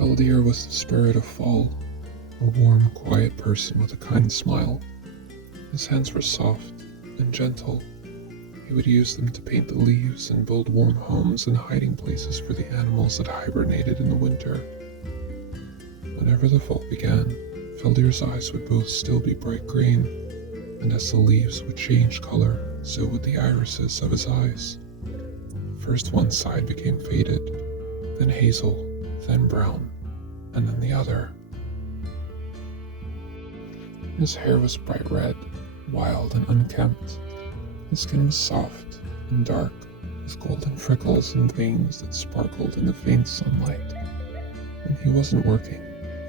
Feldir was the spirit of fall, a warm, quiet person with a kind smile. His hands were soft and gentle. He would use them to paint the leaves and build warm homes and hiding places for the animals that hibernated in the winter. Whenever the fall began, Feldir's eyes would both still be bright green, and as the leaves would change color, so would the irises of his eyes. First one side became faded, then hazel, then brown, and then the other. His hair was bright red, wild and unkempt. His skin was soft and dark, with golden freckles and veins that sparkled in the faint sunlight. When he wasn't working,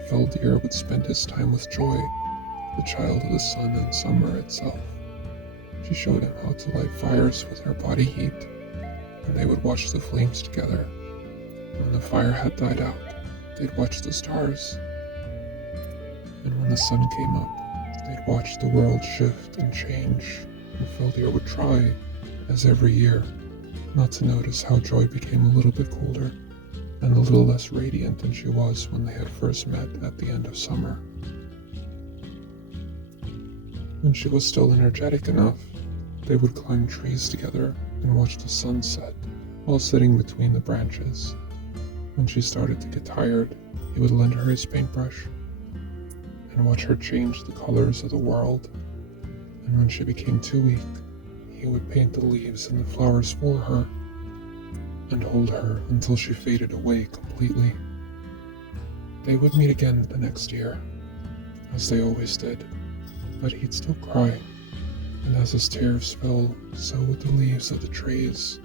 Feldir would spend his time with Joy, the child of the sun and summer itself. She showed him how to light fires with her body heat, and they would watch the flames together. When the fire had died out, they'd watch the stars. And when the sun came up, they'd watch the world shift and change, and Feldir would try, as every year, not to notice how Joy became a little bit colder and a little less radiant than she was when they had first met at the end of summer. When she was still energetic enough, they would climb trees together and watch the sun set while sitting between the branches. When she started to get tired, he would lend her his paintbrush and watch her change the colors of the world. And when she became too weak, he would paint the leaves and the flowers for her and hold her until she faded away completely. They would meet again the next year, as they always did, but he'd still cry, and as his tears fell, so would the leaves of the trees.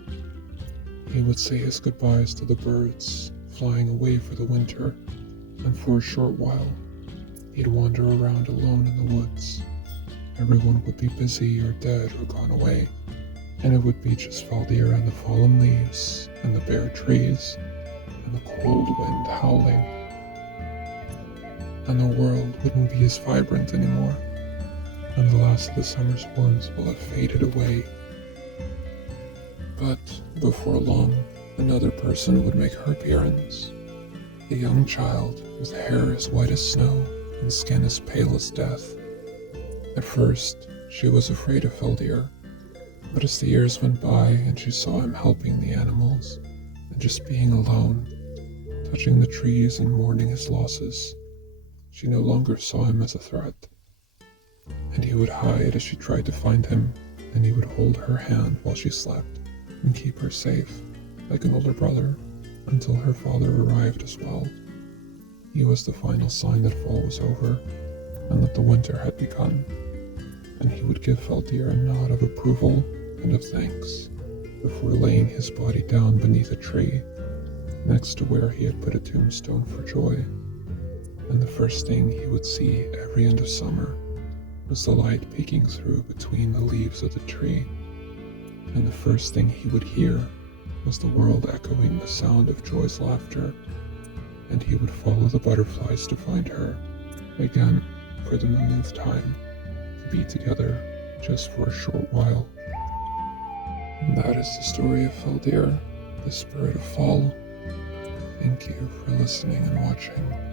He would say his goodbyes to the birds, flying away for the winter, and for a short while, he'd wander around alone in the woods. Everyone would be busy or dead or gone away, and it would be just Feldir and the fallen leaves, and the bare trees, and the cold wind howling. And the world wouldn't be as vibrant anymore, and the last of the summer's warmth will have faded away. But before long, another person would make her appearance. A young child with hair as white as snow and skin as pale as death. At first, she was afraid of Feldir, but as the years went by and she saw him helping the animals and just being alone, touching the trees and mourning his losses, she no longer saw him as a threat. And he would hide as she tried to find him, and he would hold her hand while she slept and keep her safe, like an older brother, until her father arrived as well. He was the final sign that fall was over and that the winter had begun, and he would give Feldir a nod of approval and of thanks before laying his body down beneath a tree next to where he had put a tombstone for Joy. And the first thing he would see every end of summer was the light peeking through between the leaves of the tree, and the first thing he would hear was the world echoing the sound of Joy's laughter, and he would follow the butterflies to find her, again, for the millionth time, to be together just for a short while. And that is the story of Feldir, the spirit of fall. Thank you for listening and watching.